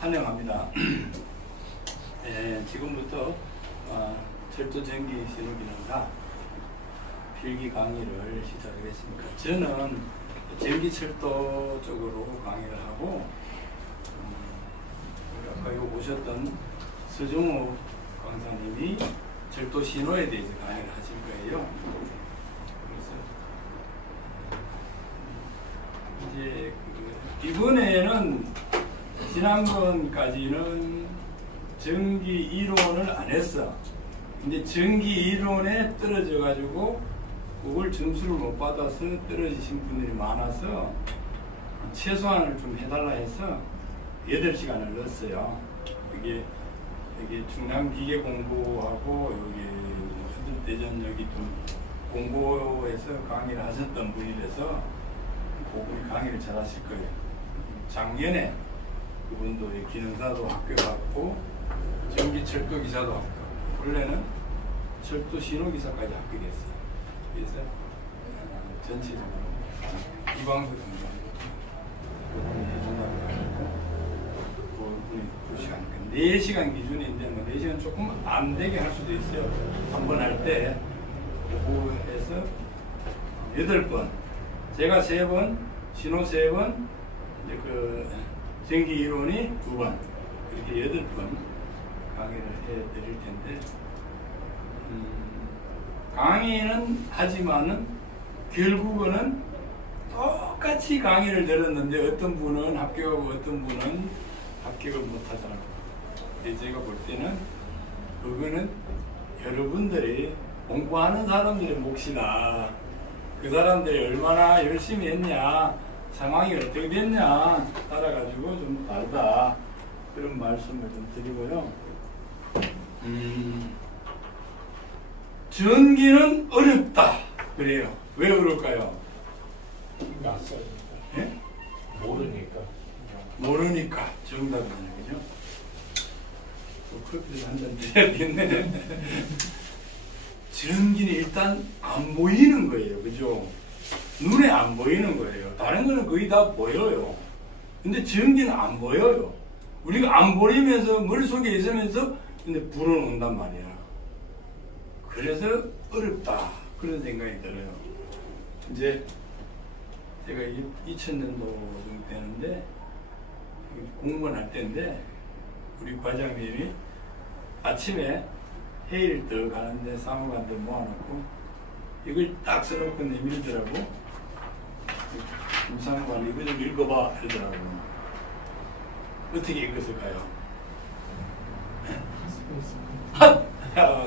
환영합니다. 지금부터 철도 전기 신호기능사 필기 강의를 시작하겠습니다. 저는 전기철도 쪽으로 강의를 하고 아까 요 오셨던 서정호 강사님이 철도 신호에 대해서 강의를 하실 거예요. 그래서 이제 이번에는 지난번까지는 전기 이론을 안 했어. 근데 전기 이론에 떨어져 가지고 그걸 점수를 못 받아서 떨어지신 분들이 많아서 최소한을 좀 해달라 해서 8시간을 넣었어요. 이게 중남기계 공부하고 여기 대전 여기 좀 공부에서 강의를 하셨던 분이라서 그분이 강의를 잘 하실 거예요. 작년에 그분도 기능사도 학교 갔고 전기철도 기사도 학교, 원래는 철도 신호기사까지 합격했어요. 그래서 전체적으로 이방수 강좌를 해준다고 하고 그분이 2시간, 4시간 기준인데 뭐 4시간 조금 안 되게 할 수도 있어요. 한 번 할 때 공부해서 8번, 제가 3번, 신호 3번, 이제 그 전기 이론이 2번, 이렇게 8번 강의를 해드릴 텐데, 강의는 하지만은 결국은 똑같이 강의를 들었는데 어떤 분은 합격하고 어떤 분은 합격을 못하더라고요. 제가 볼 때는 그거는 여러분들이 공부하는 사람들의 몫이다. 그 사람들이 얼마나 열심히 했냐, 상황이 어떻게 됐냐 따라가지고 좀 다르다, 그런 말씀을 좀 드리고요. 전기는 어렵다 그래요. 왜 어려울까요? 낯설니까. 예? 모르니까 정답이잖아요. 그죠? 커피를 한잔 드려야겠네. 전기는 일단 안 보이는 거예요. 그죠? 눈에 안 보이는 거예요. 다른 거는 거의 다 보여요. 근데 전기는 안 보여요. 우리가 안 보이면서 머릿속에 있으면서 근데 불어온단 말이야. 그래서 어렵다, 그런 생각이 들어요. 이제 제가 2000년도 정도 되는데 공무원 할 때인데 우리 과장님이 아침에 회의를 더 가는데 사무관들 모아놓고 이걸 딱 써놓고 내밀더라고. 김사무관 이거 좀 읽어봐 이러더라고. 어떻게 읽었을까요?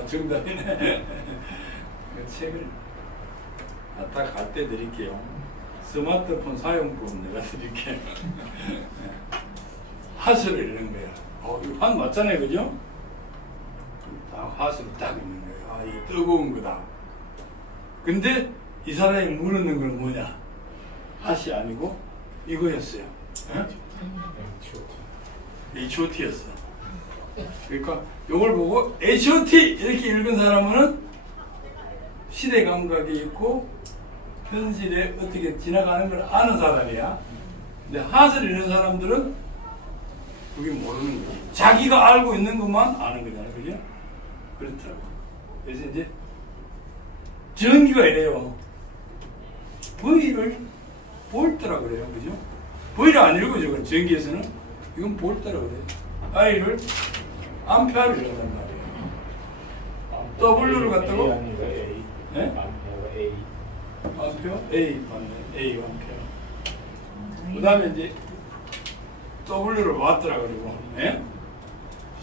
정답이네. 그 책을 딱 갈 때 드릴게요. 스마트폰 사용법 내가 드릴게요. 하수를 읽는 거야. 이거 한 맞잖아요, 그죠? 딱 하수를 딱 읽는 거예요. 이게 뜨거운 거다. 근데 이 사람이 물었는 건 뭐냐? 핫이 아니고 이거였어요. H.O.T였어. 그러니까 이걸 보고 H.O.T 이렇게 읽은 사람은 시대 감각이 있고 현실에 어떻게 지나가는 걸 아는 사람이야. 근데 핫을 읽는 사람들은 그게 모르는 거지. 자기가 알고 있는 것만 아는 거잖아. 그죠? 그렇더라고. 그래서 이제 전기가 이래요. V를 볼트라 그래요. 그죠? V를 안 읽어줘. 전기에서는 이건 볼트라 그래요. I를 암페어를 읽는단 말이에요. W를 갖다가 A. 네? 암페어가 A. 암페어? A 맞네. A 암페어. 그 다음에 이제 W를 왔더라 그리고 예?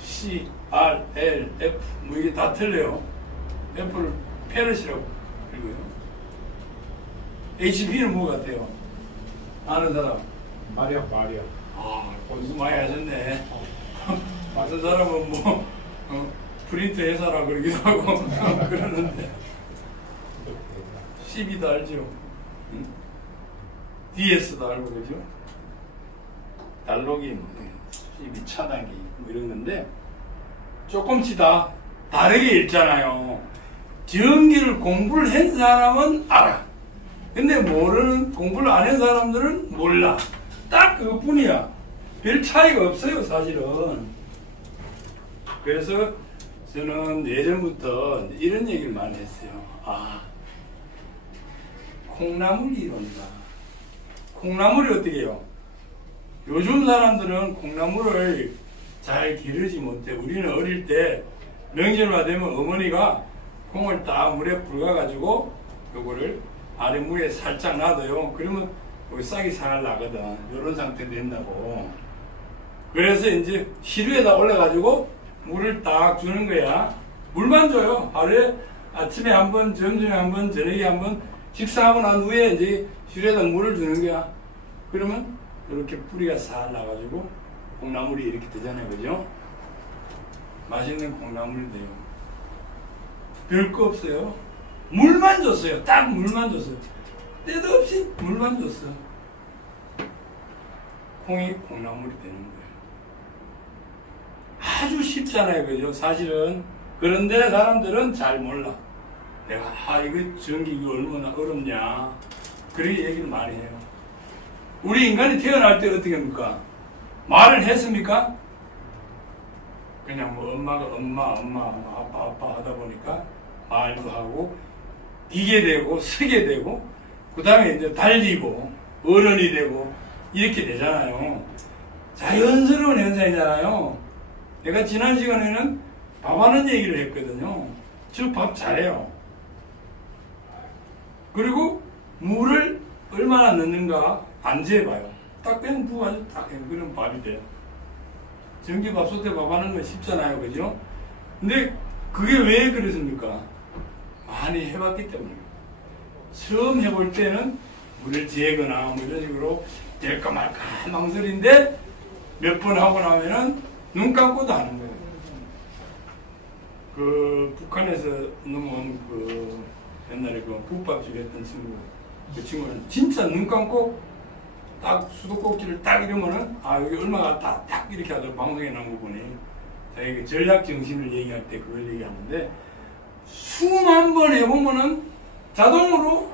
C, R, L, F 뭐 이게 다 틀려요. F를 페럿이라고 읽어요. HB는 뭐 같아요? 아는 사람? 마리아. 공부 많이 하셨네. 맞은 사람은 뭐 프린트 회사라 그러기도 하고 그러는데 CB도 알죠? DS도 알고 그죠? 달로기, CB 차단기 뭐 이런 건데 조금씩 다 다르게 읽잖아요. 전기를 공부를 한 사람은 알아. 근데 모르는, 공부를 안 한 사람들은 몰라. 딱 그것뿐이야. 별 차이가 없어요, 사실은. 그래서 저는 예전부터 이런 얘기를 많이 했어요. 아, 콩나물 이론이다. 콩나물이 어떻게 해요? 요즘 사람들은 콩나물을 잘 기르지 못해. 우리는 어릴 때 명절만 되면 어머니가 콩을 딱 물에 불가가지고 요거를 아래 물에 살짝 놔둬요. 그러면 여기 싹이 잘 나거든. 요런 상태 된다고. 그래서 이제 시루에다 올려가지고 물을 딱 주는 거야. 물만 줘요. 하루에 아침에 한 번, 점심에 한 번, 저녁에 한 번, 식사하고 난 후에 이제 시루에다 물을 주는 거야. 그러면 이렇게 뿌리가 살 나가지고 콩나물이 이렇게 되잖아요. 그죠? 맛있는 콩나물이 돼요. 별거 없어요. 물만 줬어요. 딱 물만 줬어요. 때도 없이 물만 줬어. 콩이 콩나물이 되는 거예요. 아주 쉽잖아요. 그죠? 사실은. 그런데 사람들은 잘 몰라. 내가, 이거 전기가 얼마나 어렵냐. 그렇게 얘기를 많이 해요. 우리 인간이 태어날 때 어떻게 합니까? 말을 했습니까? 그냥 뭐 엄마가 엄마, 아빠 하다 보니까 말도 하고, 이게 되고, 서게 되고, 그 다음에 이제 달리고, 어른이 되고, 이렇게 되잖아요. 자연스러운 현상이잖아요. 내가 지난 시간에는 밥하는 얘기를 했거든요. 저 밥 잘해요. 그리고 물을 얼마나 넣는가 안 재봐요. 딱 그냥 부어가지고 딱 해. 그럼 밥이 돼요. 전기밥솥에 밥하는 건 쉽잖아요. 그죠? 근데 그게 왜 그렇습니까? 많이 해봤기 때문에. 처음 해볼 때는 물을 재거나 뭐 이런 식으로 될까 말까 망설인데 몇 번 하고 나면은 눈 감고도 하는 거예요. 그 북한에서 넘어온 그 옛날에 그 국밥집 했던 친구, 그 친구는 진짜 눈 감고 딱 수도꼭지를 딱 이러면은 여기 얼마 갔다 딱 이렇게 하더라고. 방송에 나온 거 보니 자기 전략 정신을 얘기할 때 그걸 얘기하는데 수만 번 해보면은 자동으로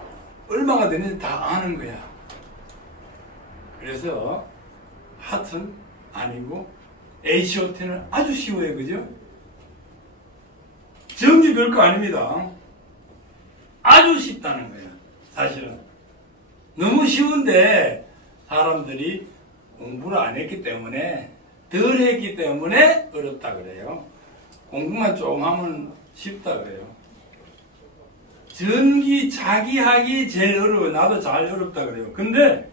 얼마가 되는지 다 아는 거야. 그래서 하여튼 아니고 H.O.T는 아주 쉬워요. 그죠? 전기 별거 아닙니다. 아주 쉽다는 거예요. 사실은. 너무 쉬운데 사람들이 공부를 안 했기 때문에 덜 했기 때문에 어렵다 그래요. 공부만 조금 하면 쉽다 그래요. 전기 자기 하기 제일 어려워요. 나도 잘 어렵다 그래요. 근데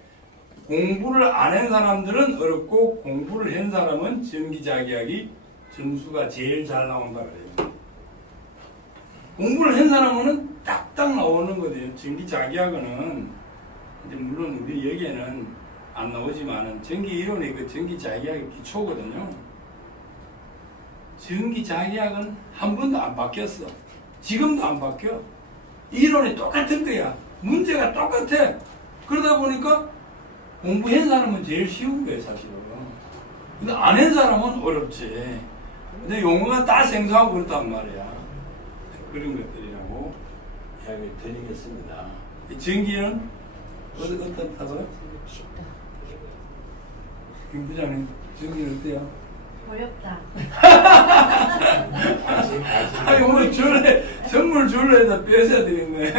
공부를 안 한 사람들은 어렵고 공부를 한 사람은 전기 자기 하기 점수가 제일 잘 나온다 그래요. 공부를 한 사람은 딱딱 나오는 거예요. 전기 자기 하기는 이제 물론 우리 여기에는 안 나오지만은 전기 이론이 그 전기 자기 하기 기초거든요. 전기 자기 하기는 한 번도 안 바뀌었어. 지금도 안 바뀌어. 이론이 똑같은 거야. 문제가 똑같아. 그러다 보니까 공부한 사람은 제일 쉬운 거예요, 사실은. 근데 안 한 사람은 어렵지. 근데 용어가 다 생소하고 그렇단 말이야. 그런 것들이라고 이야기 드리겠습니다. 이 전기는 어떻다고요? 김 부장님, 전기는 어때요? 어렵다. 오늘 선물 줄래 해서 뺏어야 되겠네.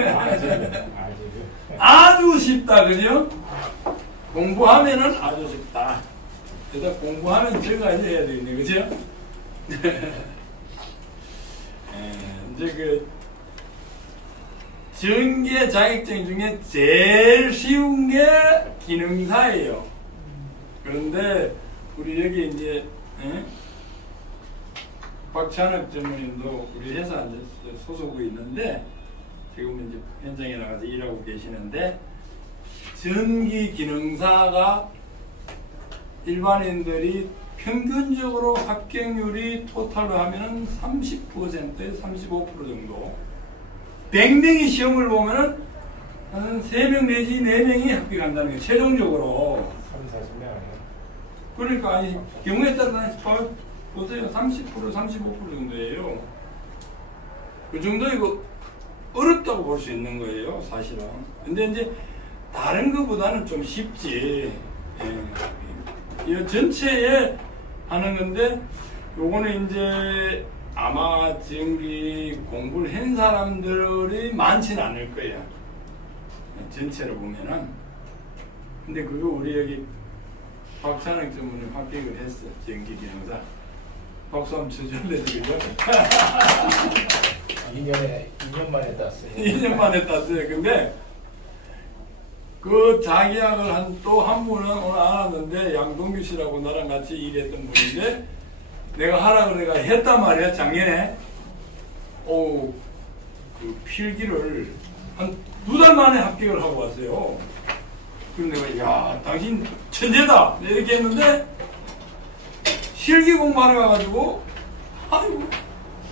아주 쉽다, 그죠? 공부하면은 아주 쉽다. 그래서 공부하면 제가 해야 되겠네, 그죠? 이제 그 전기의 자격증 중에 제일 쉬운 게 기능사예요. 그런데 우리 여기 이제 박찬혁 전무님도 우리 회사 이제 소속이 있는데 지금 이제 현장에 나가서 일하고 계시는데 전기 기능사가 일반인들이 평균적으로 합격률이 토탈로 하면은 30%에서 35% 정도. 100명이 시험을 보면은 한 3명 내지 4명이 합격한다는 게 최종적으로. 30, 40명 아니에요? 그러니까 아니 경우에 따라서 보세요. 30%, 35% 정도예요. 그 정도 이거 어렵다고 볼 수 있는 거예요, 사실은. 근데 이제 다른 것보다는 좀 쉽지. 이 전체에 하는 건데, 요거는 이제 아마 지금기 공부를 한 사람들이 많지는 않을 거예요. 전체를 보면은. 근데 그거 우리 여기 박찬욱 전문의 합격을 했어. 전기 기능사. 박수 한번 쳐줄래, 그죠? 2년 만에 땄어요. 2년 만에 땄어요. 근데 그 자기약을 또 한 분은 오늘 알았는데, 양동규 씨라고 나랑 같이 일했던 분인데, 내가 하라 그래가 했단 말이야, 작년에. 그 필기를 한 2달 만에 합격을 하고 왔어요. 그럼 내가, 야, 당신 천재다! 이렇게 했는데, 실기 공부하러 가가지고, 아이고,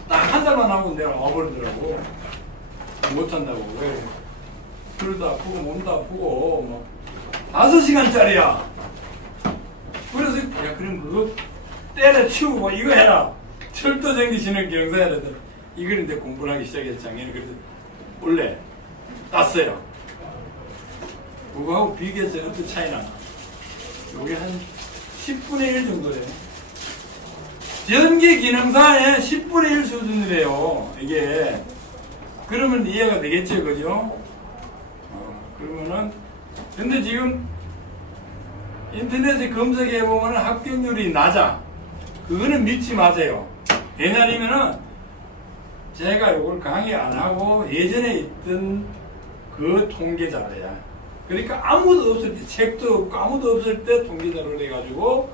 딱 한 달만 하고 내가 와버리더라고. 못한다고. 왜? 그러다 아프고, 몸도 아프고, 막, 5시간짜리야. 그래서, 야, 그럼 그거 때려치우고, 이거 해라. 철도전기 진흥 기능사 해야 되더라. 이걸 이제 공부를 하기 시작했죠, 작년에. 그래서, 원래, 땄어요. 그거하고 비교해서 어떤 차이 나나? 요게 한 10분의 1 정도 돼요. 전기 기능사의 10분의 1 수준이래요, 이게. 그러면 이해가 되겠죠, 그죠? 그러면은, 근데 지금 인터넷에 검색해보면 합격률이 낮아. 그거는 믿지 마세요. 왜냐면은 제가 이걸 강의 안 하고 예전에 있던 그 통계자료야. 그러니까 아무도 없을 때, 책도 없고 아무도 없을 때 통계자료를 해가지고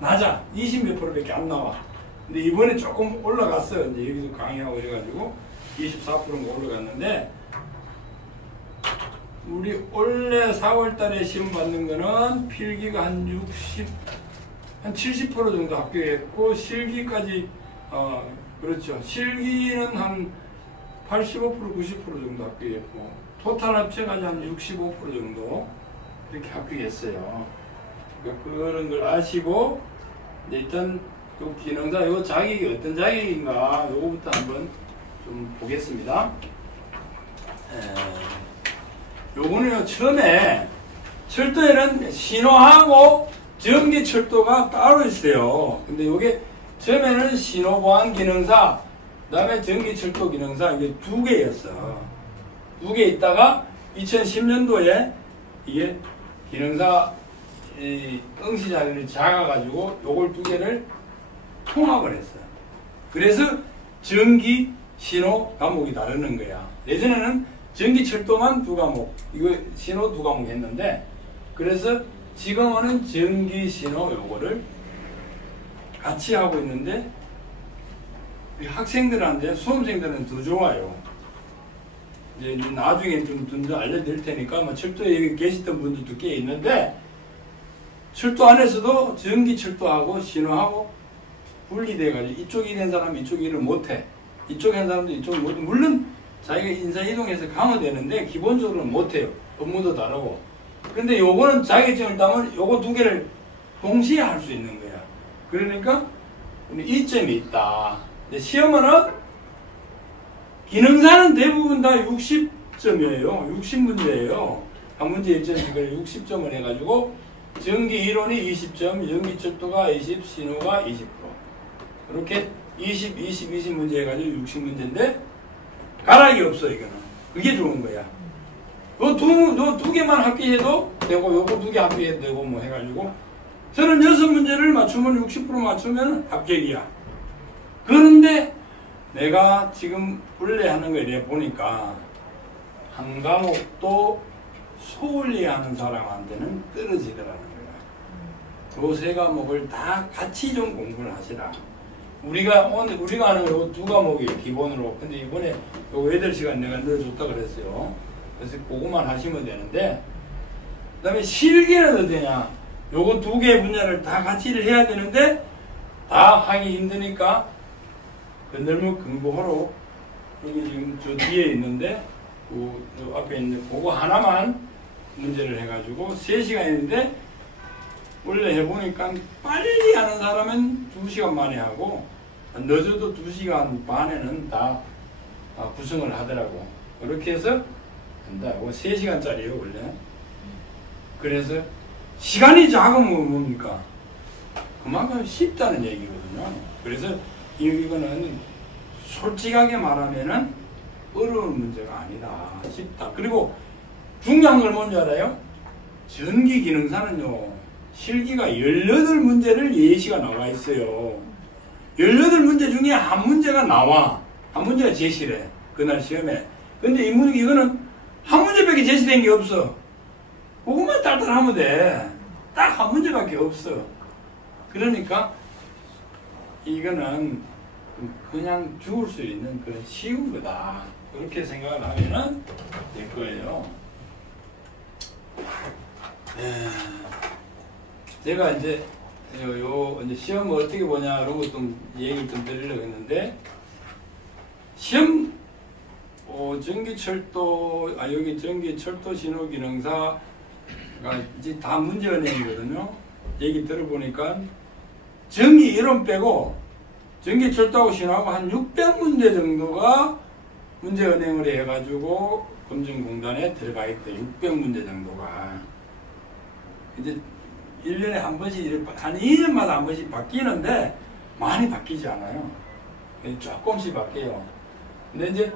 낮아. 20몇 %밖에 안 나와. 근데 이번에 조금 올라갔어요. 이제 여기서 강의하고 이래가지고 24%인가 올라갔는데, 우리 올해 4월 달에 시험 받는 거는 필기가 한 70% 정도 합격했고, 실기까지, 그렇죠. 실기는 한 85%, 90% 정도 합격했고, 토탈 합체까지 한 65% 정도 이렇게 합격했어요. 그러니까 그런 걸 아시고, 일단 그 기능사, 요 자격이 어떤 자격인가, 요거부터 한번 좀 보겠습니다. 요거는요, 처음에 철도에는 신호하고 전기 철도가 따로 있어요. 근데 요게 처음에는 신호보안 기능사, 그 다음에 전기 철도 기능사, 이게 2개였어. 2개 있다가 2010년도에 이게 기능사 응시 자료를 작아가지고 요걸 2개를 통합을 했어요. 그래서 전기 신호 과목이 다르는 거야. 예전에는 전기 철도만 2과목, 이거 신호 2과목 했는데, 그래서 지금은 전기 신호 요거를 같이 하고 있는데, 우리 학생들한테, 수험생들은 더 좋아요. 이제 나중에 좀 더 알려드릴 테니까, 뭐 철도에 여기 계시던 분들도 꽤 있는데, 철도 안에서도 전기 철도하고 신호하고 분리돼가지고, 이쪽 일한 사람은 이쪽 일을 못해. 이쪽 한 사람도 이쪽을 못해. 물론 자기가 인사이동해서 강화되는데 기본적으로는 못해요. 업무도 다르고. 근데 요거는 자격증을 따면 요거 2개를 동시에 할 수 있는 거야. 그러니까 이점이 있다. 근데 시험은 기능사는 대부분 다 60점이에요. 60문제예요. 한 문제 1점이니까 60점을 해가지고 전기 이론이 20점, 전기 철도가 20, 신호가 20%. 이렇게 20, 20, 20 문제 해가지고 60문제인데 가락이 없어, 이거는. 그게 좋은 거야. 요 두 개만 합격해도 되고, 요거 2개 합격해도 되고, 뭐 해가지고. 36문제를 맞추면 60% 맞추면 합격이야. 그런데 내가 지금 원래 하는 거 이래 보니까, 한 과목도 소홀히 하는 사람한테는 떨어지더라는 거야. 요 3과목을 다 같이 좀 공부를 하시라. 우리가 하는 요 2과목이에요, 기본으로. 근데 이번에 요 8시간 내가 넣어줬다 그랬어요. 그래서 그거만 하시면 되는데, 그 다음에 실기는 어떠냐. 요거 2개 분야를 다 같이 해야 되는데, 다 하기 힘드니까, 건널목 금고호로, 여기 지금 저 뒤에 있는데, 그 앞에 있는 그거 하나만 문제를 해가지고, 3시간인데, 원래 해보니까 빨리 하는 사람은 2시간 만에 하고, 늦어도 2시간 반에는 다 구성을 하더라고. 그렇게 해서 한다고. 3시간짜리예요 원래. 그래서 시간이 작으면 뭡니까? 그만큼 쉽다는 얘기거든요. 그래서 이거는 솔직하게 말하면은 어려운 문제가 아니다. 쉽다. 그리고 중요한 걸 뭔지 알아요? 전기 기능사는요, 실기가 18문제를 예시가 나와 있어요. 18문제 중에 한 문제가 나와. 한 문제가 제시래. 그날 시험에. 근데 이거는 한 문제밖에 제시된 게 없어. 그것만 딸딸하면 돼. 딱 한 문제밖에 없어. 그러니까 이거는 그냥 죽을 수 있는 그런 쉬운 거다. 그렇게 생각을 하면은 될 거예요. 제가 이제 이제 시험을 어떻게 보냐 이런 것도 얘기를 좀 드리려고 했는데, 시험 여기 전기철도 신호기능사가 이제 다 문제은행이거든요. 얘기 들어보니까 전기 이론 빼고 전기철도하고 신호하고 한 600문제 정도가 문제은행으로 해가지고 검증공단에 들어가 있대. 600문제 정도가. 이제 1년에 한 번씩, 한 2년마다 한 번씩 바뀌는데 많이 바뀌지 않아요. 조금씩 바뀌어요. 근데 이제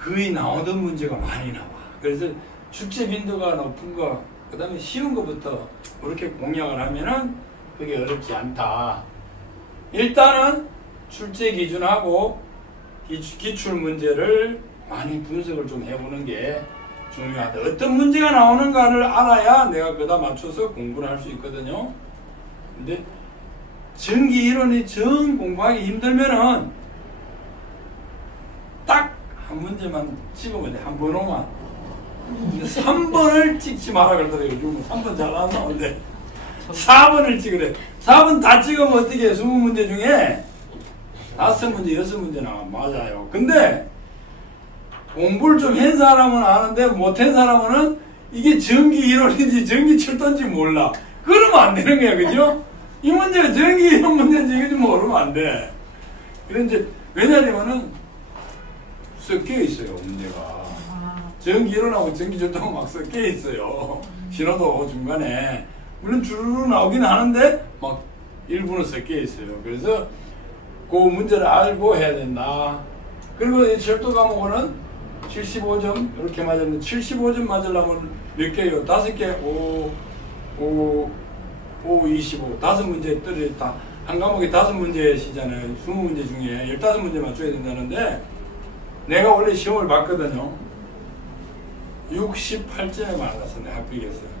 거의 나오던 문제가 많이 나와. 그래서 출제 빈도가 높은 거, 그 다음에 쉬운 것부터 그렇게 공략을 하면은 그게 어렵지 않다. 일단은 출제 기준하고 기출 문제를 많이 분석을 좀 해보는 게 중요하다. 어떤 문제가 나오는가를 알아야 내가 그다 맞춰서 공부를 할 수 있거든요. 근데 전기 이론이 정 공부하기 힘들면은 딱 한 문제만 찍으면 돼. 한 번호만. 근데 3번을 찍지 마라 그러더라고요. 요즘 3번 잘 안 나오는데 4번을 찍으래. 4번 다 찍으면 어떻게 해? 20문제 중에 5문제, 6문제 나와. 맞아요. 근데 공부를 좀 한 사람은 아는데 못한 사람은 이게 전기 이론인지 전기 철도인지 몰라. 그러면 안 되는 거야. 그죠? 이 문제가 전기 이론 문제인지 이거 좀 모르면 안 돼. 그런데 왜냐면은 섞여 있어요. 문제가. 전기 이론하고 전기 철도하고 막 섞여 있어요. 신호도 중간에. 물론 주르르 나오긴 하는데 막 일부는 섞여 있어요. 그래서 그 문제를 알고 해야 된다. 그리고 이 철도 과목은 75점 이렇게 맞았는데 75점 맞으려면 몇 개요? 5개, 5, 25. 5문제 떨어졌다. 한 과목에 5문제시잖아요. 20문제 중에 15문제 맞춰야 된다는데, 내가 원래 시험을 봤거든요. 68점에 맞았어. 내가 합격했어요.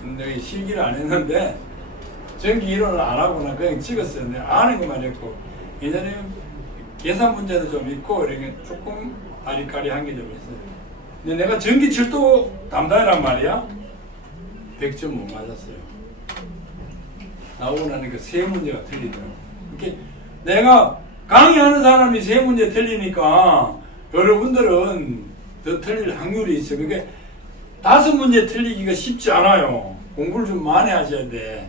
근데 실기를 안 했는데 전기 이론을 안 하고 나 그냥 찍었어요. 내가 아는 것만 했고, 예전에 계산 문제도 좀 있고 이렇게 조금 아리까리한 게 좀 있어요. 근데 내가 전기 철도 담당이란 말이야. 100점 못 맞았어요. 나오고 나니까 3문제가 틀리더라고. 이렇게 내가 강의하는 사람이 3문제 틀리니까 여러분들은 더 틀릴 확률이 있어요. 그게 5문제 틀리기가 쉽지 않아요. 공부를 좀 많이 하셔야 돼.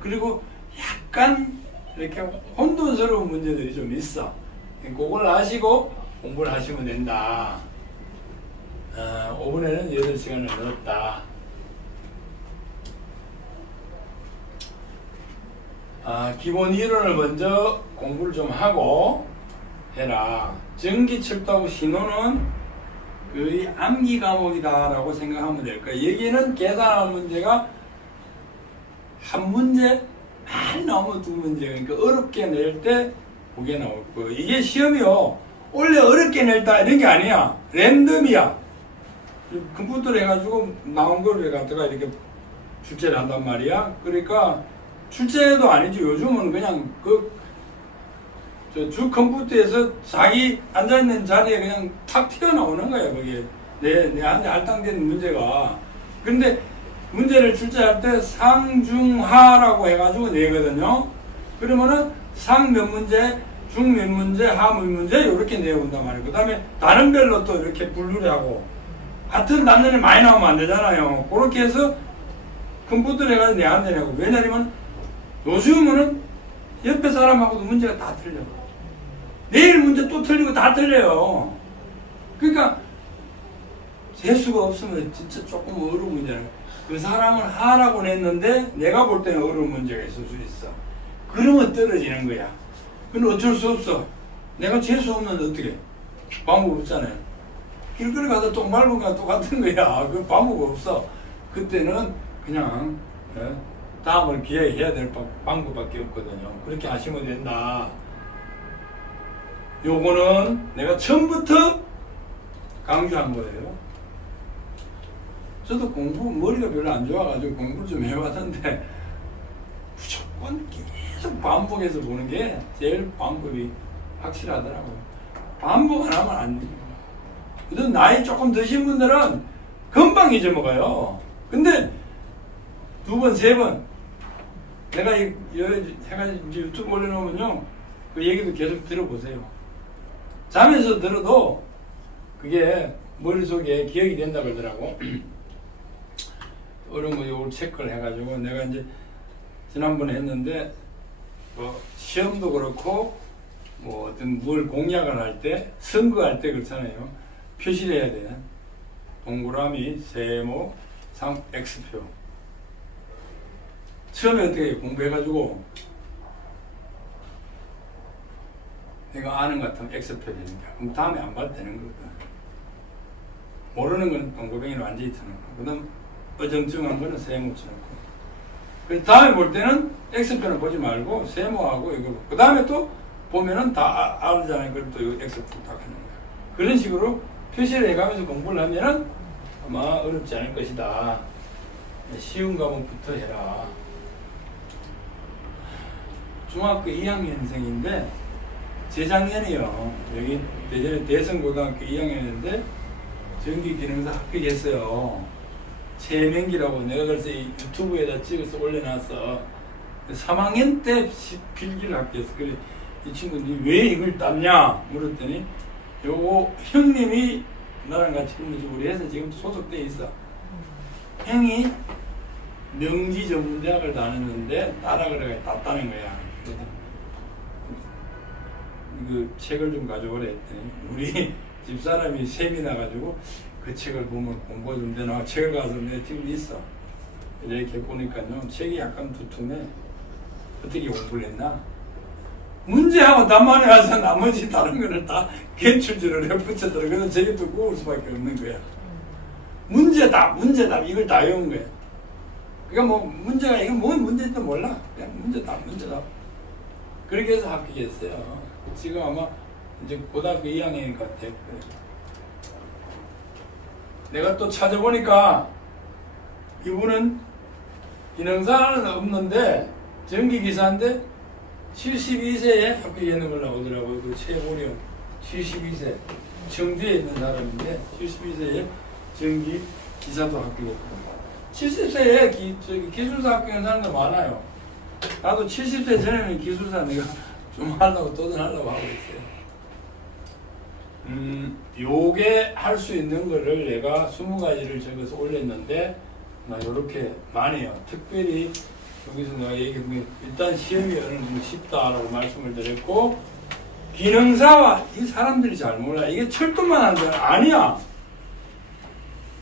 그리고 약간 이렇게 혼돈스러운 문제들이 좀 있어. 그걸 아시고 공부를 하시면 된다. 5분에는 8시간을 넣었다. 기본 이론을 먼저 공부를 좀 하고 해라. 전기, 철도하고 신호는 거의 암기 과목이다라고 생각하면 될 거야. 여기는 계산하는 문제가 한 문제, 많이 나오면 2문제. 그러니까 어렵게 낼 때 2개 나올 거야. 이게 시험이요. 원래 어렵게 낼다 이런 게 아니야. 랜덤이야. 컴퓨터로 해가지고 나온 거를 갖다가 이렇게 출제를 한단 말이야. 그러니까 출제도 아니지. 요즘은 그냥 주 컴퓨터에서 자기 앉아있는 자리에 그냥 탁 튀어나오는 거야. 그게 내한테 할당된 문제가. 근데 문제를 출제할 때 상중하라고 해가지고 내거든요. 그러면은 상 몇 문제, 중 몇 문제, 하 몇 문제 이렇게 내본단 말이에요. 그 다음에 다른 별로 또 이렇게 분류를 하고, 같은 단원이 많이 나오면 안 되잖아요. 그렇게 해서 컴퓨터를 해가지고 내한테 내고. 왜냐면 요즘은 옆에 사람하고도 문제가 다 틀려. 내일 문제 또 틀리고 다 틀려요. 그러니까 재수가 없으면 진짜 조금 어려운 문제는 그 사람을 하라고 냈는데 내가 볼 때는 어려운 문제가 있을 수 있어. 그러면 떨어지는 거야. 근데 어쩔 수 없어. 내가 재수 없는데 어떻게? 방법 없잖아요. 길거리 가다 똥 밟은 거랑 똑같은 거야. 그 방법 없어. 그때는 그냥 다음을 기회해야 될 방법밖에 없거든요. 그렇게 하시면 된다. 요거는 내가 처음부터 강조한 거예요. 저도 머리가 별로 안 좋아가지고 공부를 좀 해봤는데 무조건 계속 반복해서 보는 게 제일 방법이 확실하더라고요. 반복 안 하면 안 돼요. 그래도 나이 조금 드신 분들은 금방 잊어먹어요. 근데 2번, 3번 내가 해가지고 유튜브 올려놓으면요 그 얘기도 계속 들어보세요. 자면서 들어도 그게 머릿속에 기억이 된다 그러더라고. 어려운 거 이걸 체크를 해가지고 내가 이제 지난번에 했는데 뭐 시험도 그렇고 뭐 어떤 뭘 공약을 할 때 선거할 때 그렇잖아요. 표시를 해야 돼. 동그라미, 세모, X표. 처음에 어떻게 공부해가지고 내가 아는 것 같으면 X표 되는 거야. 그럼 다음에 안 봐도 되는 거거든. 모르는 건 동그라미를 완전히 쳐놓고 그 다음 어정쩡한 거는 세모 쳐놓고 그 다음에 볼 때는 X표는 보지 말고 세모하고 이거 그 다음에 또 보면은 다 알잖아요. 그럼 또 X표 딱 하는 거야. 그런 식으로 표시를 해가면서 공부를 하면은 아마 어렵지 않을 것이다. 쉬운 과목부터 해라. 중학교 2학년생인데 재작년이요. 여기 예전에 대성고등학교 2학년인데 전기기능사 합격했어요. 최명기라고 내가 그래서 유튜브에다 찍어서 올려놨어. 3학년 때 필기를 합격했어. 그래 이 친구들이 왜 이걸 땄냐 물었더니 요거 형님이 나랑 같이 우리 회사 지금 소속돼 있어. 형이 명지 전문대학을 다녔는데 따라 그래가 땄다는 거야. 그래서 그 책을 좀 가져오라 했더니 우리 집사람이 셈이 나가지고 그 책을 보면 공부 좀 되나 책을 가서 내 지금 있어. 이렇게 보니까요 책이 약간 두툼해. 어떻게 공부를 했나? 문제하고 답만에 와서 나머지 다른 거를 다 개출지를 해 붙였더라. 그래서 책이 두꺼울 수밖에 없는 거야. 문제답 이걸 다 외운 거야. 그러니까 뭐 문제가 이건 뭔 문제인지 몰라. 그냥 문제답. 그렇게 해서 합격했어요. 지금 아마 이제 고등학교 2학년인 것 같아. 내가 또 찾아보니까 이분은 기능사는 없는데 전기기사인데 72세에 합격했는 걸로 나오더라고요. 그 최고령 72세 청주에 있는 사람인데 72세에 전기기사도 합격했고 70세에 기술사 합격한 사람도 많아요. 나도 70세 전에는 기술사 내가 좀 하려고 도전하려고 하고 있어요. 요게 할 수 있는 거를 내가 20가지를 적어서 올렸는데 요렇게 많이 해요. 특별히 여기서 내가 얘기해보면 일단 시험이 어느 정도 쉽다라고 말씀을 드렸고 기능사와 이 사람들이 잘 몰라. 이게 철도만 하는 건 아니야.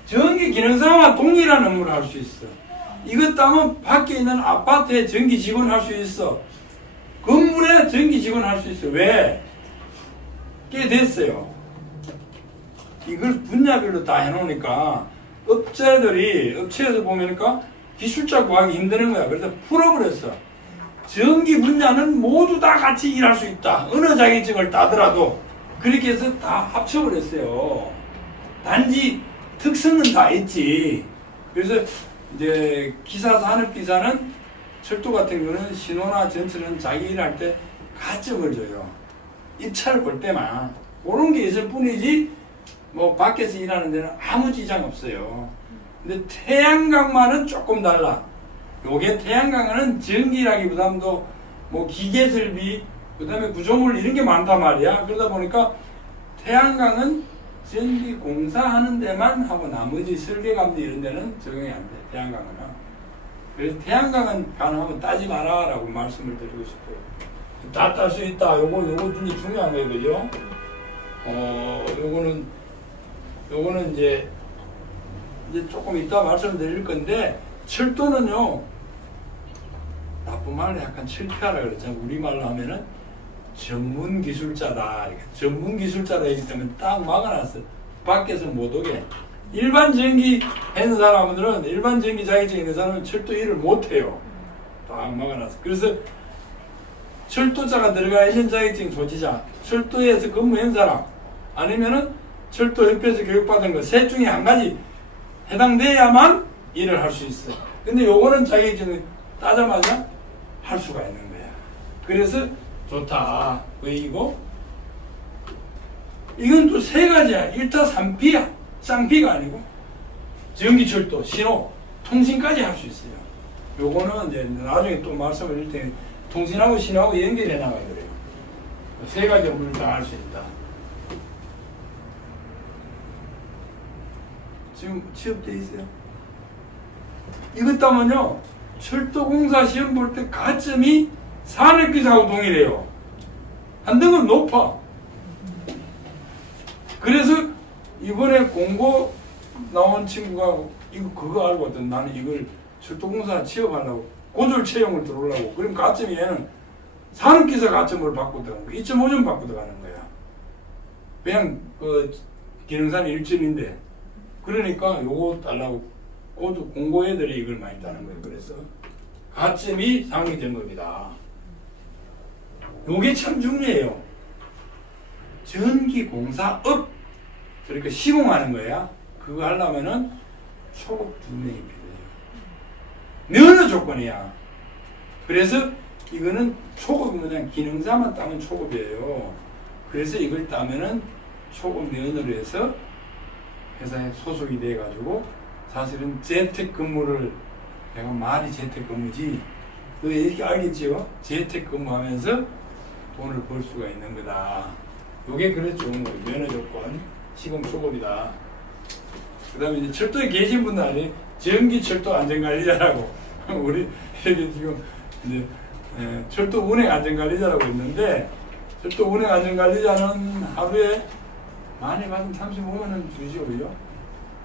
전기 기능사와 동일한 업무를 할 수 있어. 이것 따면 밖에 있는 아파트에 전기 직원 할 수 있어. 건물에 전기 직원 할 수 있어. 왜? 꽤 됐어요. 이걸 분야별로 다 해놓으니까 업체에서 보면니까 기술자 구하기 힘드는 거야. 그래서 풀어버렸어. 전기 분야는 모두 다 같이 일할 수 있다. 어느 자격증을 따더라도 그렇게 해서 다 합쳐버렸어요. 단지 특성은 다 있지. 그래서 이제 산업기사는 철도 같은 경우는 신호나 전철은 자기 일할 때 가점을 줘요. 입찰을 볼 때만. 그런 게 있을 뿐이지 뭐 밖에서 일하는 데는 아무 지장 없어요. 근데 태양광만은 조금 달라. 요게 태양광은 전기라기보다도 뭐 기계설비, 그 다음에 구조물 이런 게 많단 말이야. 그러다 보니까 태양광은 전기 공사하는 데만 하고 나머지 설계감도 이런 데는 적용이 안 돼. 태양광은. 그래서 태양광은 가능하면 따지 마라 라고 말씀을 드리고 싶어요. 다 딸 수 있다. 요거 진짜 중요한 거예요. 그죠? 요거는 이제 이제 조금 이따 말씀드릴 건데, 철도는요, 나쁜 말로 약간 철폐하라 그랬잖아요. 우리말로 하면은 전문 기술자다. 전문 기술자다 이기 때문에 딱 막아놨어요. 밖에서 못 오게. 일반 전기 하는 사람들은, 일반 전기 자격증 있는 사람은 철도 일을 못 해요. 딱 막아놨어요. 그래서 철도자가 들어가 있는 자격증 소지자, 철도에서 근무한 사람, 아니면은 철도협회에서 교육받은 거, 셋 중에 한 가지 해당돼야만 일을 할 수 있어요. 근데 요거는 자격증을 따자마자 할 수가 있는 거야. 그래서 좋다. 왜이고? 이건 또 세 가지야. 1타 3피야. 쌍피가 아니고. 전기철도, 신호, 통신까지 할 수 있어요. 요거는 이제 나중에 또 말씀을 드릴 테니 통신하고 신호하고 연결해 나가야 그래요. 세 가지 업무를 다 할 수 있다. 지금 취업돼 있어요? 이것 따면요, 철도공사 시험 볼 때 가점이 산업기사하고 동일해요. 한 등급 높아. 그래서 이번에 공고 나온 친구가 이거 그거 알고 왔던, 나는 이걸 철도공사 취업하려고 고졸 채용을 들어오려고. 그럼 가점이 얘는 산업기사 가점을 받고 들어가는 거야. 2.5점 받고 들어가는 거야. 그냥 기능산 1점인데. 그러니까 요거 달라고 공고 애들이 이걸 많이 따는 거예요. 그래서 가점이 상위 등급이다. 요게 참 중요해요. 전기공사업, 그러니까 시공하는 거야. 그거 하려면은 초급 2명이 필요해요. 면허 조건이야. 그래서 이거는 초급이 그냥 기능사만 따면 초급이에요. 그래서 이걸 따면은 초급 면허로 해서 회사에 소속이 돼가지고, 사실은 재택근무를, 내가 말이 재택근무지, 너 이렇게 알겠지요? 재택근무하면서 돈을 벌 수가 있는 거다. 요게 그렇죠. 면허 조건, 시공 초급이다. 그 다음에 이제 철도에 계신 분들 아니, 전기철도 안전관리자라고. 우리 여기 지금 이제 철도 운행 안전관리자라고 있는데, 철도 운행 안전관리자는 하루에 많이 받으면 35만원 주죠, 그죠?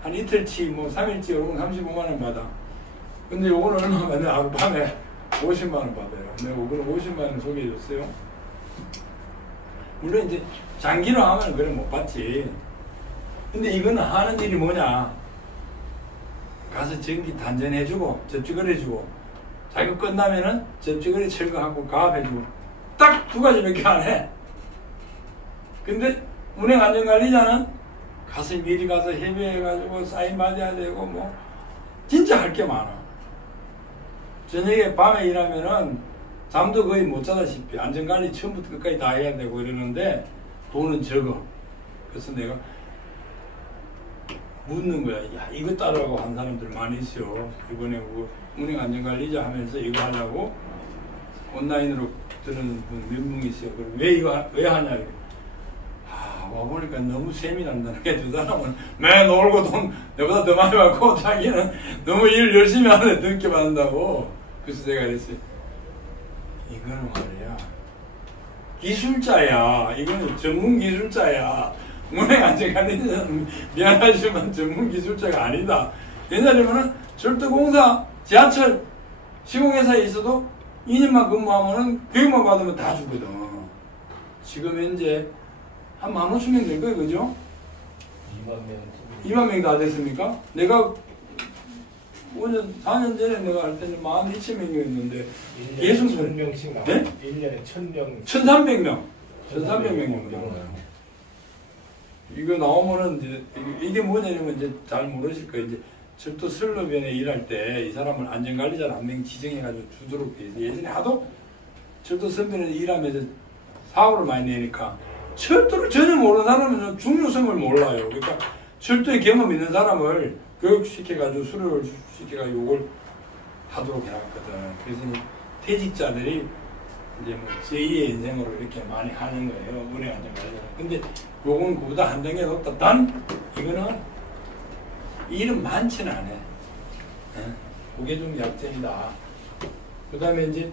한 이틀치, 뭐 3일치 오면 35만원 받아. 근데 요거는 얼마 받냐? 하루밤에 50만원 받아요. 내가 요거는 50만원 소개해줬어요. 물론 이제 장기로 하면 그래 못 받지. 근데 이거는 하는 일이 뭐냐? 가서 전기 단전해주고, 접촉을 해주고, 작업 끝나면은 접촉을 철거하고 가압해주고, 딱 두 가지밖에 안 해. 근데 운행안전관리자는 가서 미리 가서 협의해가지고 사인 받아야 되고, 뭐 진짜 할 게 많아. 저녁에 밤에 일하면은 잠도 거의 못 자다시피 안전관리 처음부터 끝까지 다 해야 되고 이러는데 돈은 적어. 그래서 내가 묻는 거야. 야, 이거 따라고 한 사람들 많이 있어요. 이번에 운행안전관리자 하면서 이거 하려고 온라인으로 들은 분 몇 명 있어요. 그럼 왜 이거 왜 하냐? 와보니까 너무 셈이 난다는 게, 두 사람은 매 놀고 돈 내보다 더 많이 받고 자기는 너무 일 열심히 하는데 늦게 받는다고. 그래서 제가 그랬어요. 이거는 말이야, 기술자야. 이거는 전문 기술자야. 운행안전관리자는 미안하지만 전문 기술자가 아니다. 옛날에는 철도공사, 지하철, 시공회사에 있어도 2년만 근무하면은 교육만 받으면 다 주거든. 지금 현재 한 15,000명 될 거예요, 그죠? 2만 명. 2만 명 다 됐습니까? 내가 5년, 4년 전에 내가 할 때는 12,000명이었는데, 계속 1,000명씩 나와요. 네? 1년에 1,000명. 1,300명. 1,300명이 나와요. 이거 나오면은, 이제, 이게 뭐냐면, 이제 잘 모르실 거예요. 이제, 철도 선로변에 일할 때, 이 사람을 안전관리자를 한 명 지정해가지고 주도록 돼 있어요. 예전에 하도 철도 선변에서 일하면서 사고를 많이 내니까, 철도를 전혀 모르는 사람은 중요성을 몰라요. 그러니까 철도에 경험 있는 사람을 교육시켜가지고 수료를 시켜가지고 이걸 하도록 해놨거든. 그래서 퇴직자들이 이제 뭐 제2의 인생으로 이렇게 많이 하는 거예요. 운행안전관리자는. 근데 요건 그보다 한 단계 높다. 단 이거는 일은 많지는 않아. 그게 좀 약점이다. 그 다음에 이제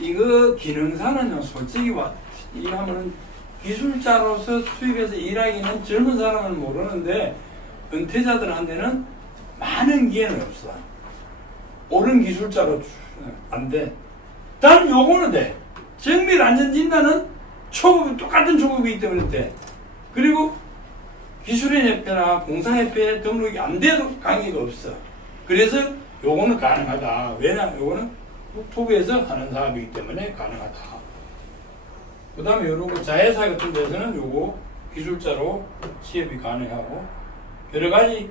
이거 기능사는요, 솔직히 일하면은 기술자로서 투입해서 일하기는 젊은 사람은 모르는데, 은퇴자들한테는 많은 기회는 없어. 옳은 기술자로 안 돼. 단 요거는 돼. 정밀 안전진단은 초급, 똑같은 초급이기 때문에 돼. 그리고 기술인협회나 공사협회에 등록이 안 돼도 관계가 없어. 그래서 요거는 가능하다. 왜냐하면 요거는 국토부에서 하는 사업이기 때문에 가능하다. 그 다음에 요런 자회사 같은 데서는 요거 기술자로 취업이 가능하고 여러 가지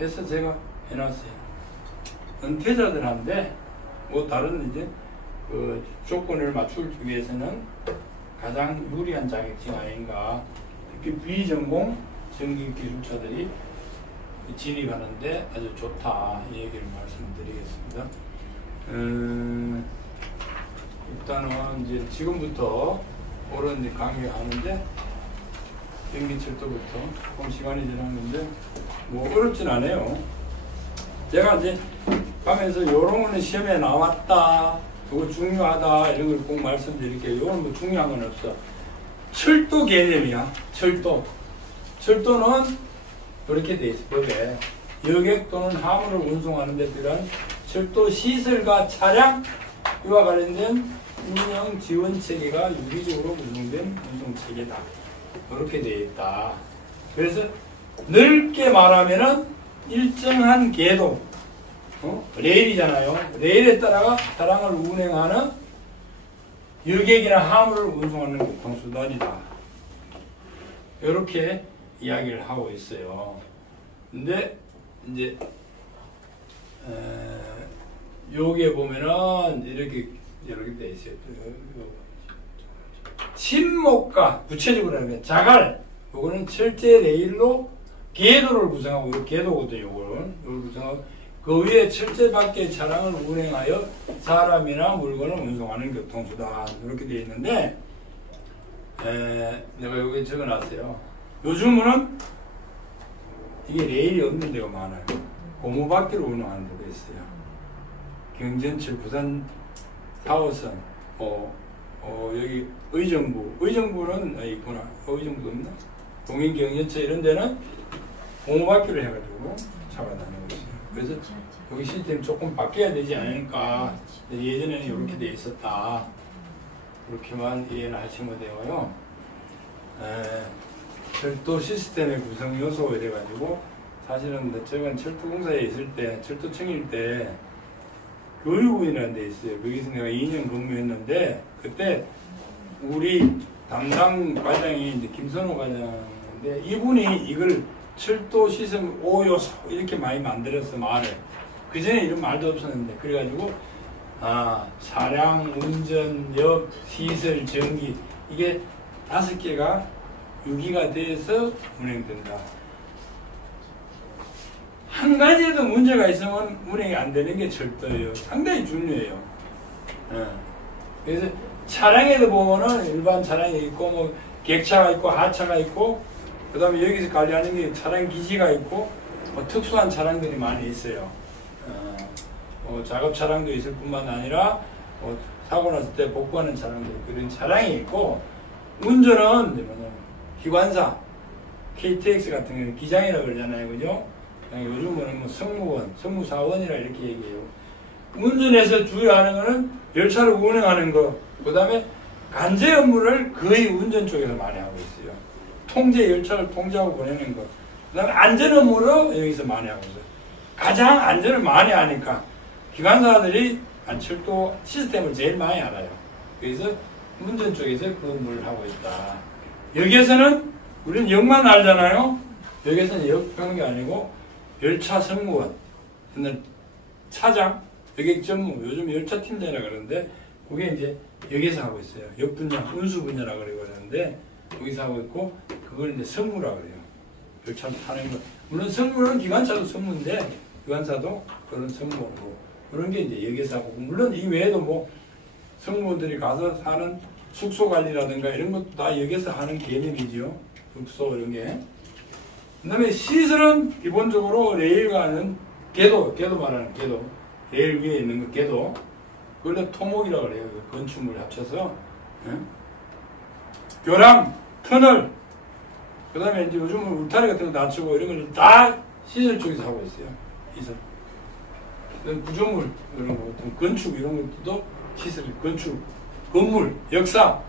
해서 제가 해놨어요. 은퇴자들한테 뭐 다른 이제 그 조건을 맞추기 위해서는 가장 유리한 자격증 아닌가. 특히 비전공 전기 기술자들이 진입하는데 아주 좋다. 이 얘기를 말씀드리겠습니다. 일단은 이제 지금부터 오늘 이제 강의하는데 경기철도부터 조금 시간이 지났는데 뭐 어렵진 않아요. 제가 이제 가면서 요런 거는 시험에 나왔다, 이거 중요하다 이런 걸 꼭 말씀드릴게요. 이건 뭐 중요한 건 없어. 철도 개념이야. 철도는 이렇게 돼 있어. 법에 여객 또는 화물을 운송하는 데 필요한 철도 시설과 차량 이와 관련된 운영 지원 체계가 유기적으로 운영된 운송 체계다. 이렇게 되어 있다. 그래서 넓게 말하면은 일정한 궤도, 레일이잖아요. 레일에 따라가 차량을 운행하는 여객이나 화물을 운송하는 교통수단이다. 이렇게 이야기를 하고 있어요. 근데 이제 요게 보면은 이렇게 돼 있어요. 친목과 구체적으로 하면 자갈, 요거는 철제 레일로 궤도를 구성하고, 이 궤도거든요. 요거를 구성하고 그 위에 철제 밖의 차량을 운행하여 사람이나 물건을 운송하는 교통수단 이렇게 되어 있는데 내가 여기 적어놨어요. 요즘은 이게 레일이 없는 데가 많아요. 고무바퀴로 운행하는 데가 있어요. 경전철, 부산 4호선, 여기 의정부는 있구나. 의정부 없나? 동인경전철 이런 데는 고무바퀴로 해가지고 잡아다니고 있어요. 그래서 여기 시스템이 조금 바뀌어야 되지 않을까. 예전에는 이렇게 돼 있었다. 그렇게만 이해를 하시면 되고요. 철도 시스템의 구성 요소 이래가지고 사실은 저건 철도공사에 있을 때, 철도청일 때 교육부이라는 데 있어요. 거기서 내가 2년 근무했는데 그때 우리 담당 과장이 이제 김선호 과장인데 이분이 이걸 철도 시스템 5요소 이렇게 많이 만들어서 말을 그전에 이런 말도 없었는데 그래가지고 차량, 운전, 역, 시설, 전기 이게 5개가 유기가 돼서 운행된다. 한 가지에도 문제가 있으면 운행이 안 되는 게 철도예요. 상당히 중요해요. 그래서 차량에도 보면은 일반 차량이 있고 뭐 객차가 있고 하차가 있고 그 다음에 여기서 관리하는 게 차량 기지가 있고 뭐 특수한 차량들이 많이 있어요. 작업 차량도 있을 뿐만 아니라 사고 났을 때 복구하는 차량도 있고 이런 차량이 있고 운전은 뭐냐면 기관사 KTX 같은 경우는 기장이라고 그러잖아요. 그죠? 요즘은 뭐 승무원, 승무사원이라 이렇게 얘기해요. 운전에서 주의하는 거는 열차를 운행하는 거, 그 다음에 간제 업무를 거의 운전 쪽에서 많이 하고 있어요. 통제, 열차를 통제하고 보내는 거. 그 다음에 안전 업무로 여기서 많이 하고 있어요. 가장 안전을 많이 하니까 기관사들이 철도 시스템을 제일 많이 알아요. 그래서 운전 쪽에서 그 업무를 하고 있다. 여기에서는 우리는 역만 알잖아요. 여기에서는 역 하는 게 아니고 열차 승무원, 차장, 여객 전무, 요즘 열차 팀장이라 그러는데 그게 이제 여기서 하고 있어요. 역 분야, 운수 분야라 그러는데 여기서 하고 있고 그걸 이제 승무라 그래요. 열차 타는 거. 물론 승무는 기관차도 승무인데 기관사도 그런 승무고 그런 게 이제 여기서 하고 물론 이 외에도 뭐 승무원들이 가서 사는 숙소 관리라든가 이런 것도 다 여기서 하는 개념이죠. 숙소 이런 게. 그 다음에 시설은 기본적으로 레일과는 궤도 말하는 궤도. 레일 위에 있는 거 궤도. 그걸 토목이라고 그래요. 건축물 합쳐서. 교량, 터널. 그 다음에 이제 요즘은 울타리 같은 거 낮추고 이런 걸 다 시설 쪽에서 하고 있어요. 시설. 구조물 이런 거, 건축 이런 것도 시설, 건축, 건물, 역사,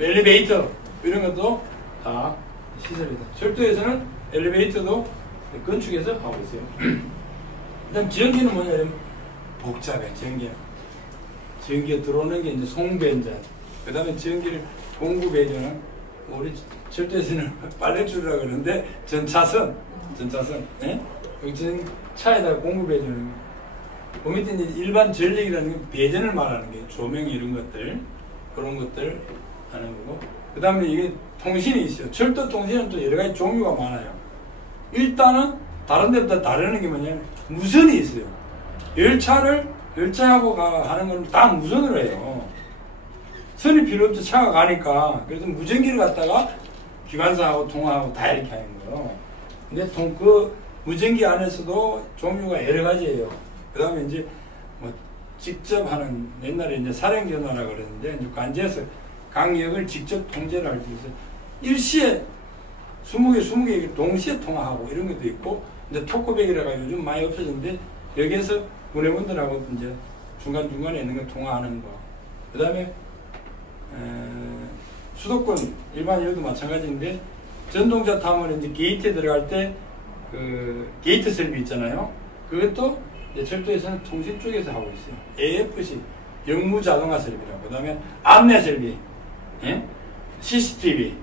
엘리베이터 이런 것도 다 시설이다. 철도에서는 엘리베이터도 건축에서 하고 있어요. 그다음 전기는 뭐냐면 복잡해. 전기가 들어오는 게 이제 송변전. 그다음에 전기를 공급해주는 우리 철도에서는 빨래줄이라고 그러는데 전차선, 예? 여기 차에다가 공급해주는 거. 그 밑에 이제 일반 전력이라는 게 배전을 말하는 게 조명 이런 것들, 그런 것들 하는 거고. 그 다음에 이게 통신이 있어요. 철도 통신은 또 여러 가지 종류가 많아요. 일단은 다른 데보다 다르는 게 뭐냐면 무선이 있어요. 열차하고 하는 건 다 무선으로 해요. 선이 필요 없죠. 차가 가니까. 그래서 무전기를 갖다가 기관사하고 통화하고 다 이렇게 하는 거예요. 근데 그 무전기 안에서도 종류가 여러 가지예요. 그 다음에 이제 뭐 직접 하는, 옛날에 이제 사령전화라고 그러는데, 이제 관제에서 강역을 직접 통제를 할 수 있어요. 일시에 20개 동시에 통화하고 이런 것도 있고, 이제 토크백이라고 요즘 많이 없어졌는데, 여기에서 군의원들하고 이제 중간중간에 있는 거 통화하는 거. 그 다음에, 수도권, 일반 여도 마찬가지인데, 전동차 타면 이제 게이트에 들어갈 때, 게이트 설비 있잖아요. 그것도 이제 철도에서는 통신 쪽에서 하고 있어요. AFC, 영무 자동화 설비라고. 그 다음에 안내 설비, 예? CCTV,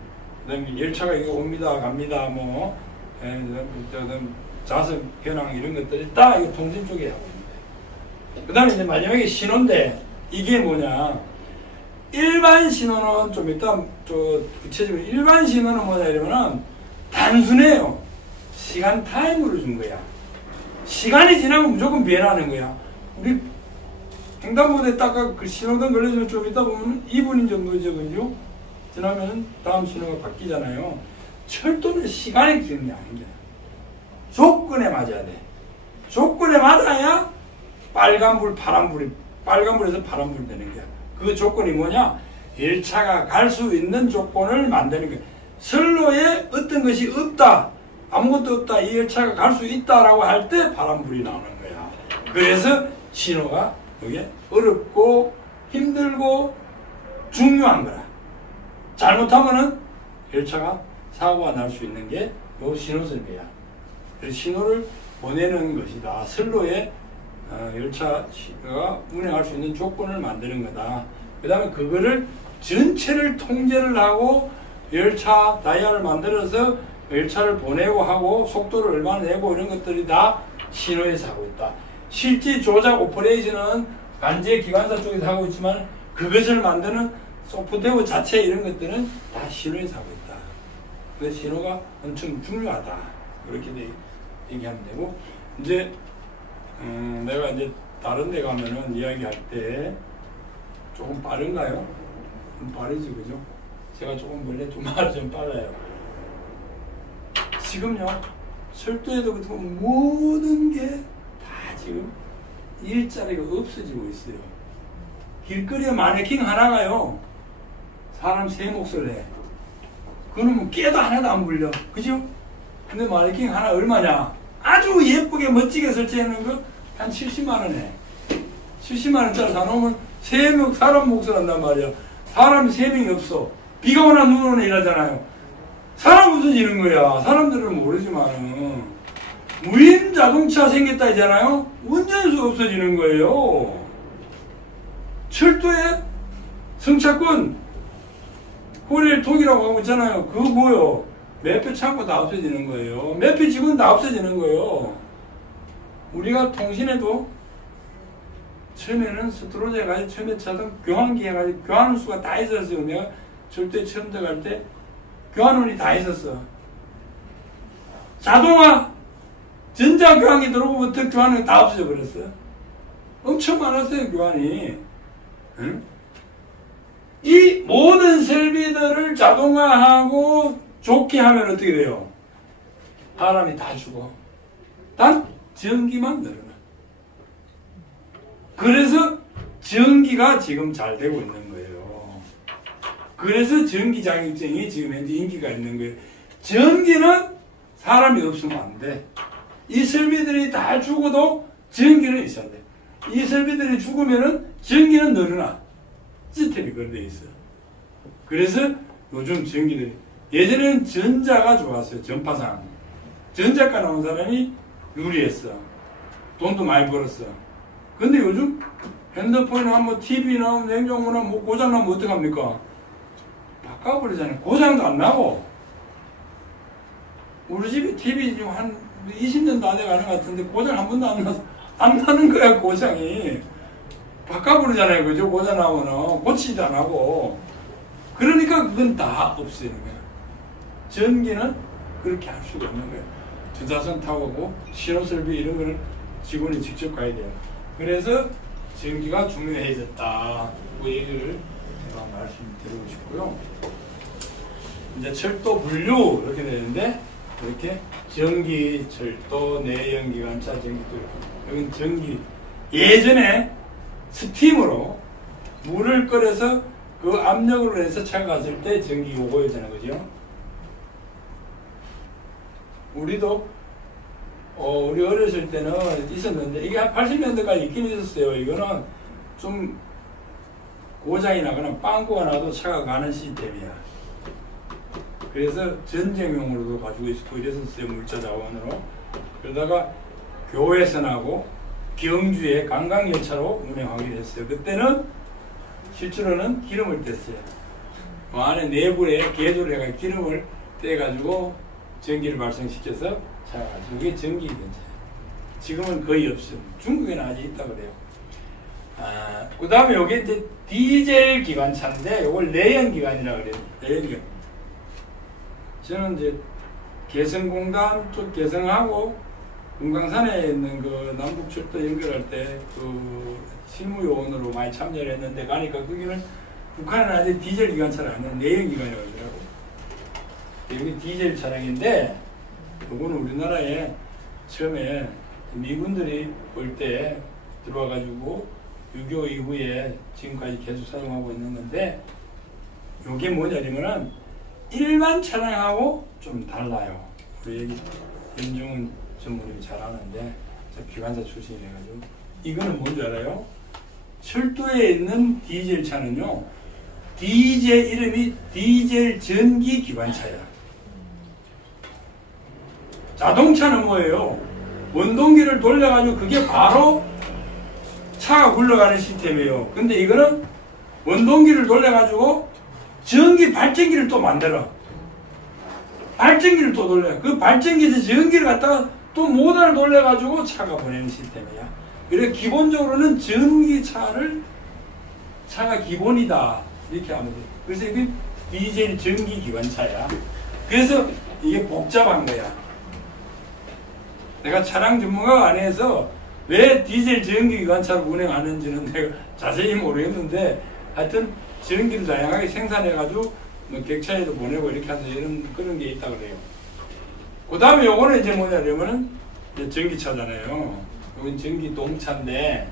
그 다음에 열차가 이거 옵니다, 갑니다, 뭐, 그다음 좌석 현황 이런 것들이 다 이거 통신 쪽에 하고 있는데. 그 다음에 이제 마지막에 신호인데, 이게 뭐냐. 일반 신호는 좀 이따 구체적으로 일반 신호는 뭐냐 이러면은 단순해요. 시간 타임으로 준 거야. 시간이 지나면 무조건 변하는 거야. 우리 횡단보도에 딱 그 신호등 걸려주면 좀 이따 보면 2분 정도 이제 그죠? 지나면 다음 신호가 바뀌잖아요. 철도는 시간이 기능이 아닌 거야. 조건에 맞아야 돼. 조건에 맞아야 빨간불, 파란불이, 빨간불에서 파란불 되는 거야. 그 조건이 뭐냐? 열차가 갈 수 있는 조건을 만드는 거야. 선로에 어떤 것이 없다. 아무것도 없다. 이 열차가 갈 수 있다라고 할 때 파란불이 나오는 거야. 그래서 신호가 이게 어렵고 힘들고 중요한 거라. 잘못하면은 열차가 사고가 날 수 있는 게 요 신호설비야. 그래서 신호를 보내는 것이다. 선로에 열차가 운행할 수 있는 조건을 만드는 거다. 그 다음에 그거를 전체를 통제를 하고 열차 다이아를 만들어서 열차를 보내고 하고 속도를 얼마나 내고 이런 것들이 다 신호에서 하고 있다. 실제 조작 오퍼레이션은 관제 기관사 쪽에서 하고 있지만 그것을 만드는 소프트웨어 자체 이런 것들은 다 신호에서 하고 있다. 그래서 신호가 엄청 중요하다. 그렇게 얘기하면 되고, 이제 내가 이제 다른 데 가면은 이야기할 때 조금 빠른가요? 좀 빠르지, 그죠? 제가 조금 원래 좀 말이 좀 빨라요. 지금요, 철도에도 그렇고 모든 게 다 지금 일자리가 없어지고 있어요. 길거리에 마네킹 하나가요, 사람 세 몫을 해. 그거는 뭐 깨도 하나도 안 물려. 그죠? 근데 마네킹 하나 얼마냐? 아주 예쁘게 멋지게 설치해놓은 거 한 70만원 해. 70만원짜리 사놓으면 사람 몫을 한단 말이야. 사람이 3명이 없어. 비가 오나 눈 오나 일하잖아요. 사람 없어지는 거야. 사람들은 모르지만 무인 자동차 생겼다 했잖아요. 운전수 없어지는 거예요. 철도에 승차권 호레일 통이라고 하고 있잖아요. 그거 뭐요? 매표 창고 다 없어지는 거예요. 매표 직원 다 없어지는 거예요. 우리가 통신에도 처음에는 스트로즈 해가지고 처음에 차던 교환기 해가지고 교환수가 다 있었어요. 내가 절대 처음 들어갈 때 교환원이 다 있었어. 자동화 전자교환기 들어오고부터 교환이 다 없어져 버렸어. 엄청 많았어요, 교환이. 응? 이 모든 설비들을 자동화하고 좋게 하면 어떻게 돼요? 사람이 다 죽어. 단 전기만 늘어나. 그래서 전기가 지금 잘 되고 있는 거예요. 그래서 전기 자격증이 지금 현재 인기가 있는 거예요. 전기는 사람이 없으면 안 돼. 이 설비들이 다 죽어도 전기는 있어야 돼. 이 설비들이 죽으면은 전기는 늘어나. 시스템이 그런 데 있어요. 그래서 요즘 전기들이, 예전에는 전자가 좋았어요. 전파상. 전자과 나온 사람이 유리했어. 돈도 많이 벌었어. 근데 요즘 핸드폰이나 뭐 TV나 냉장고나 뭐 고장나면 어떡합니까? 바꿔버리잖아요. 고장도 안 나고. 우리 집에 TV 지금 한 20년도 안 돼가는 것 같은데 고장 한 번도 안 나는 거야, 고장이. 바꿔버리잖아요. 그죠? 고장 나면은 고치지도 안 하고. 그러니까 그건 다 없애는 거야. 전기는 그렇게 할 수가 없는 거예요. 전자선 타고 신호설비 이런 거는 직원이 직접 가야 돼요. 그래서 전기가 중요해졌다. 그 얘기를 제가 말씀드리고 싶고요. 이제 철도 분류 이렇게 되는데, 이렇게 전기, 철도, 내연기관차, 전기도 여기는 전기. 예전에 스팀으로 물을 끓여서 그 압력으로 해서 차가 갔을 때 전기 요거였잖아요. 그죠? 우리도 우리 어렸을 때는 있었는데 이게 한 80년대까지 있긴 있었어요. 이거는 좀 고장이 나거나 빵꾸가 나도 차가 가는 시스템이야. 그래서 전쟁용으로도 가지고 있었고 이랬었어요. 물자 자원으로. 그러다가 교외선하고 경주에 관광열차로 운행하게 됐어요. 그때는 실제로는 기름을 뗐어요. 그 안에 내부에 개조를 해가 기름을 떼가지고 전기를 발생시켜서 자, 이게 전기기관차예요. 지금은 거의 없어요. 중국에는 아직 있다 그래요. 그 다음에 이게 이제 디젤 기관차인데 이걸 내연기관이라 그래요. 내연기관. 저는 이제 개성공단 쪽 개성하고 금강산에 있는 그 남북철도 연결할 때 그 실무요원으로 많이 참여를 했는데 가니까 거기는 북한은 아직 디젤 기관차를 아니에요. 내연기관이라고 그러더라고. 여기 디젤 차량인데 요거는 우리나라에 처음에 미군들이 올 때 들어와가지고 6.25 이후에 지금까지 계속 사용하고 있는 건데, 요게 뭐냐면은 일반 차량하고 좀 달라요. 우리 여기 연중은 전문이 잘 아는데 저 기관사 출신이라가지고. 이거는 뭔지 알아요? 철도에 있는 디젤 차는요, 디젤 이름이 디젤 전기 기관차야. 자동차는 뭐예요? 원동기를 돌려가지고 그게 바로 차가 굴러가는 시스템이에요. 근데 이거는 원동기를 돌려가지고 전기 발전기를 또 만들어. 발전기를 또 돌려. 그 발전기에서 전기를 갖다가 또 모터를 돌려가지고 차가 보내는 시스템이야. 그래서 기본적으로는 전기차를 차가 기본이다. 이렇게 하면 돼. 그래서 이게 디젤 전기 기관차야. 그래서 이게 복잡한 거야. 내가 차량 전문가가 아니어서 왜 디젤 전기 기관차를 운행하는지는 내가 자세히 모르겠는데, 하여튼 전기를 다양하게 생산해가지고 뭐 객차에도 보내고 이렇게 하는 이런 그런 게 있다 그래요. 그 다음에 요거는 이제 뭐냐면은 전기차잖아요. 여긴 전기동차인데,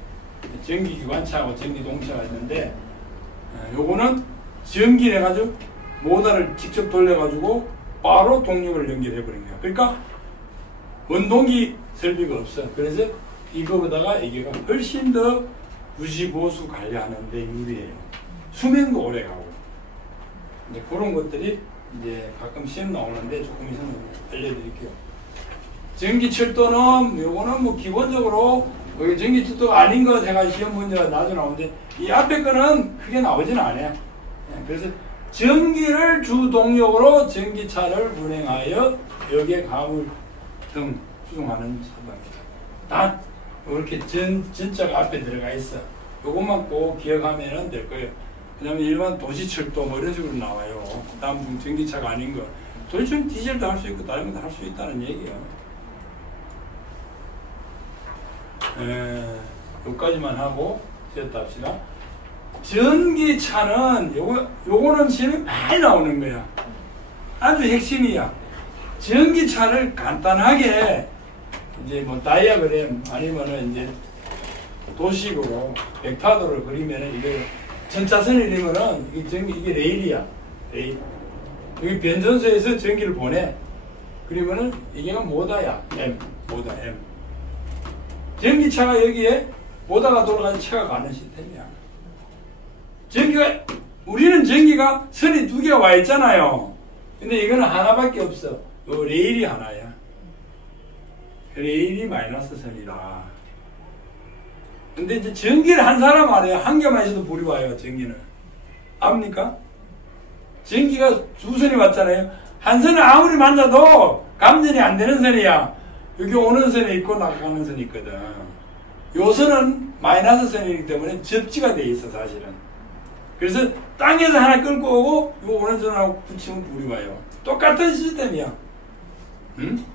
전기기관차하고 전기동차가 있는데, 요거는 전기를 해가지고 모터를 직접 돌려가지고 바로 동력을 연결해버린 거야. 그러니까 원동기 설비가 없어. 그래서 이거보다가 이게가 훨씬 더 유지 보수 관리하는데 유리해요. 수명도 오래 가고. 이제 그런 것들이 이제 가끔 시험 나오는데 조금 있으면 알려드릴게요. 전기철도는 요거는 뭐 기본적으로 전기철도가 아닌 거 제가 시험 문제가 나중에 나오는데 이 앞에 거는 크게 나오지는 않아요. 그래서 전기를 주 동력으로 전기차를 운행하여 여기에 가물 등 수송하는 차량입니다. 다 이렇게 전자가 앞에 들어가 있어. 요것만 꼭 기억하면 될 거예요. 왜냐면 일반 도시철도 뭐 이런 식으로 나와요. 다음 중 전기차가 아닌 거. 도시철 디젤도 할 수 있고 다른 것도 할 수 있다는 얘기예요. 여기까지만 하고 쉬었다 합시다. 전기차는 요거는 시험이 많이 나오는 거야. 아주 핵심이야. 전기차를 간단하게 이제 뭐 다이아그램 아니면은 이제 도식으로 벡터도를 그리면은 이게 전차선이라면은 이게 레일이야. 레일. 여기 변전소에서 전기를 보내. 그러면은 이게 모터야. M. 모다 M. 전기차가 여기에 모다가 돌아가는 차가 가는 시스템이야. 우리는 전기가 선이 두 개가 와 있잖아요. 근데 이거는 하나밖에 없어. 요 레일이 하나야. 레일이 마이너스 선이다. 근데 이제 전기를 한 사람 안에 한 개만 있어도 불이 와요, 전기는. 압니까? 전기가 두 선이 왔잖아요. 한 선을 아무리 만져도 감전이 안 되는 선이야. 여기 오는 선이 있고 나가는 선이 있거든. 요 선은 마이너스 선이기 때문에 접지가 돼 있어, 사실은. 그래서 땅에서 하나 끌고 오고 요 오는 선하고 붙이면 불이 와요. 똑같은 시스템이야. 응?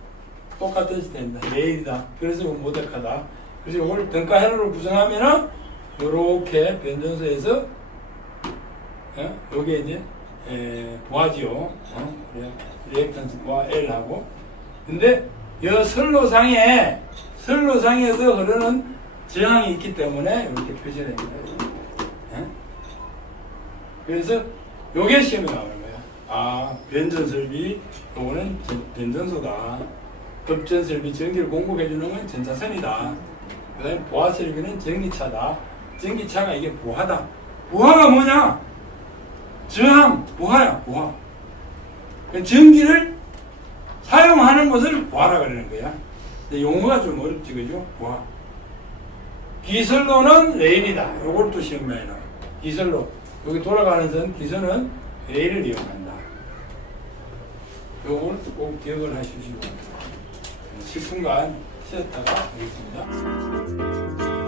똑같은 시스템이다. 레일이다. 그래서 이거 모데카다. 그래서 이걸 등가 회로로 구성하면은 요렇게 변전소에서 여기에 이제 보아지요. 리액턴스 보아 L하고. 근데 이 선로상에서 흐르는 저항이 있기 때문에 이렇게 표시를 합니다. 그래서 요게 시험에 나오는 거야. 아, 변전설비, 요거는 변전소다. 급전설비, 전기를 공급해주는 건 전차선이다. 그 다음에 보아설비는 전기차다. 전기차가 이게 보하다. 보하가 뭐냐? 저항, 보하야, 보하. 전기를 사용하는 것을 보하라 그러는 거야. 근데 용어가 좀 어렵지, 그죠? 보하. 기선로는 레일이다. 요걸 또 시험에 나와. 기선로. 여기 돌아가는 선, 기선은 레일을 이용한다. 요걸 꼭 기억을 하시시고 10분간 쉬었다가 하겠습니다.